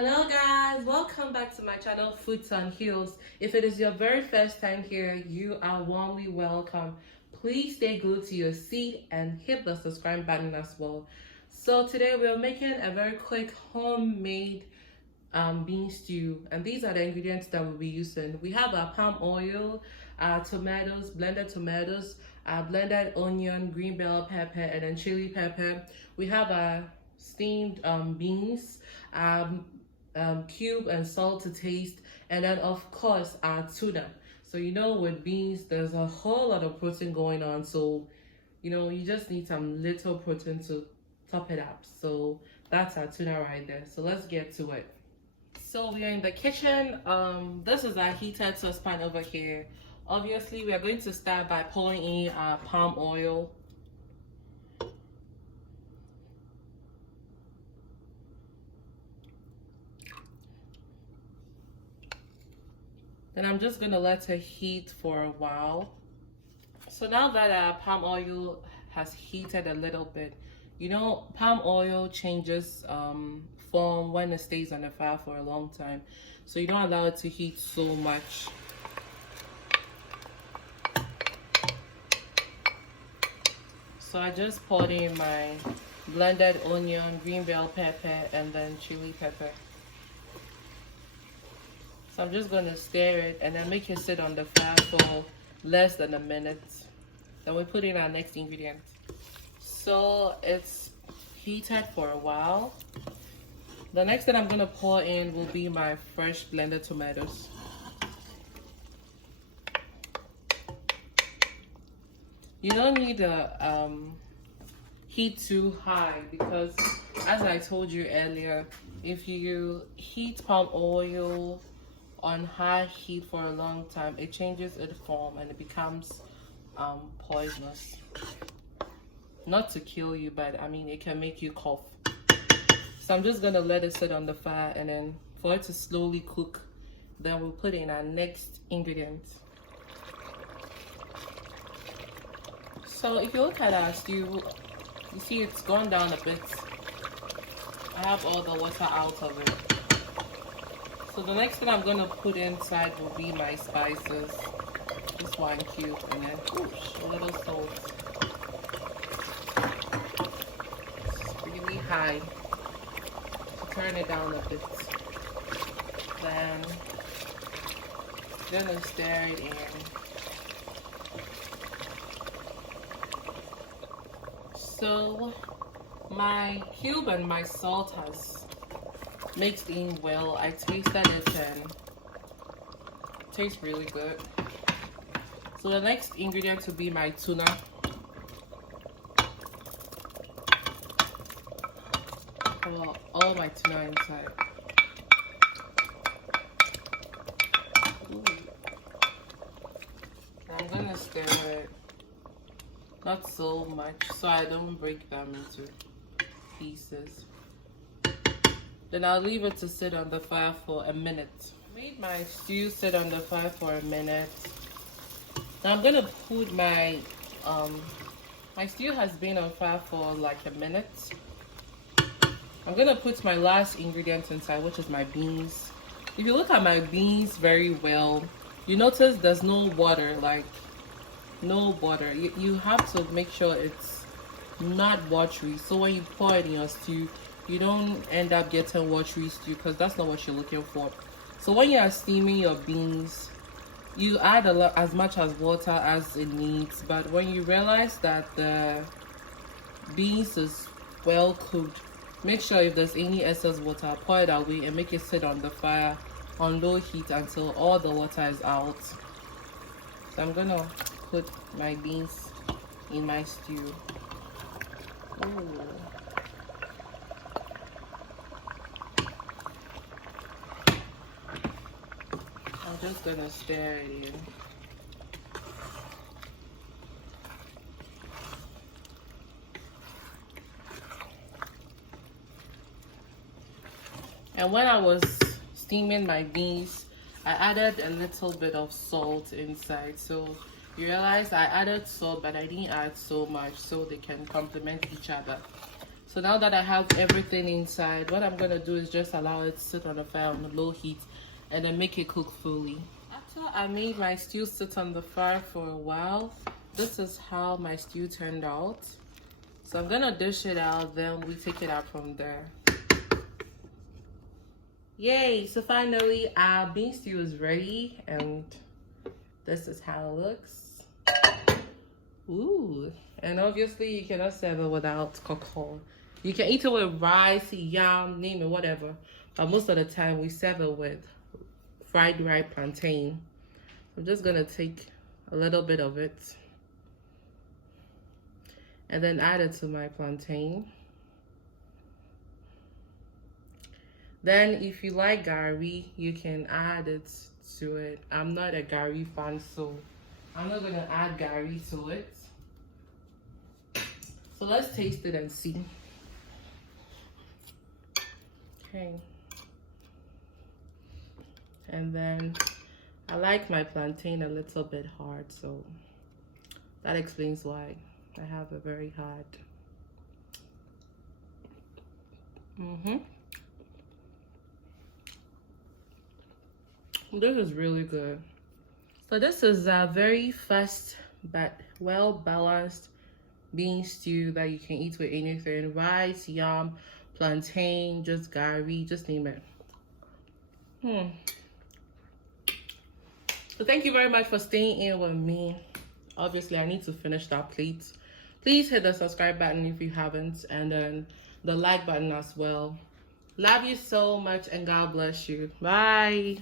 Hello guys, welcome back to my channel Foods on Heels. If it is your very first time here, you are warmly welcome. Please stay glued to your seat and hit the subscribe button as well. So today we're making a very quick homemade bean stew, and these are the ingredients that we'll be using. We have our palm oil, tomatoes, blended tomatoes, blended onion, green bell pepper, and then chili pepper. We have our steamed beans, cube and salt to taste, and then of course our tuna. So with beans there's a whole lot of protein going on, so you just need some little protein to top it up. So that's our tuna right there. So let's get to it. So we are in the kitchen. This is our heated saucepan over here. Obviously we are going to start by pouring in our palm oil. Then I'm just gonna let it heat for a while. So now that our palm oil has heated a little bit, palm oil changes form when it stays on the fire for a long time. So you don't allow it to heat so much. So I just poured in my blended onion, green bell pepper, and then chili pepper. So I'm just going to stir it and then make it sit on the fire for less than a minute. Then we put in our next ingredient. So it's heated for a while. The next thing I'm going to pour in will be my fresh blended tomatoes. You don't need to heat too high, because as I told you earlier, if you heat palm oil on high heat for a long time, it changes its form and it becomes poisonous. Not to kill you, but I mean it can make you cough. So I'm just gonna let it sit on the fire, and then for it to slowly cook, then we'll put in our next ingredient. So if you look at our stew, you see it's gone down a bit. I have all the water out of it. So the next thing I'm gonna put inside will be my spices. This one cube, and then a little salt. It's really high. So turn it down a bit. Then gonna stir it in. So my cube and my salt has mixed in well. I tasted it and it tastes really good. So the next ingredient will be my tuna. Pour all my tuna inside. Ooh. I'm gonna stir it, not so much so I don't break them into pieces. Then I'll leave it to sit on the fire for a minute. I made my stew sit on the fire for a minute. Now I'm gonna put my stew has been on fire for like a minute. I'm gonna put my last ingredient inside, which is my beans. If you look at my beans very well, you notice there's no water, like no water. You have to make sure it's not watery, so when you pour it in your stew, you don't end up getting watery stew, because that's not what you're looking for. So when you are steaming your beans, you add as much as water as it needs, but when you realize that the beans is well cooked, make sure if there's any excess water, pour it away and make it sit on the fire on low heat until all the water is out. So I'm gonna put my beans in my stew. Ooh. I'm just gonna stir it in. And when I was steaming my beans, I added a little bit of salt inside. So you realize I added salt, but I didn't add so much, so they can complement each other. So now that I have everything inside, what I'm gonna do is just allow it to sit on the fire on a low heat and then make it cook fully. After I made my stew sit on the fire for a while, this is how my stew turned out. So I'm gonna dish it out, then we take it out from there. Yay, so finally our bean stew is ready and this is how it looks. Ooh, and obviously you cannot serve it without cocoa. You can eat it with rice, yam, name it, whatever. But most of the time we serve it with fried ripe plantain. I'm just gonna take a little bit of it and then add it to my plantain. Then if you like gari, you can add it to it. I'm not a gari fan, so I'm not gonna add gari to it. So let's taste it and see. Okay. And then I like my plantain a little bit hard, so that explains why I have a very hard. This is really good. So this is a very fast but well balanced bean stew that you can eat with anything: rice, yam, plantain, just gari, just name it. So thank you very much for staying in with me. Obviously I need to finish that plate. Please hit the subscribe button if you haven't, and then the like button as well. Love you so much and God bless you. Bye.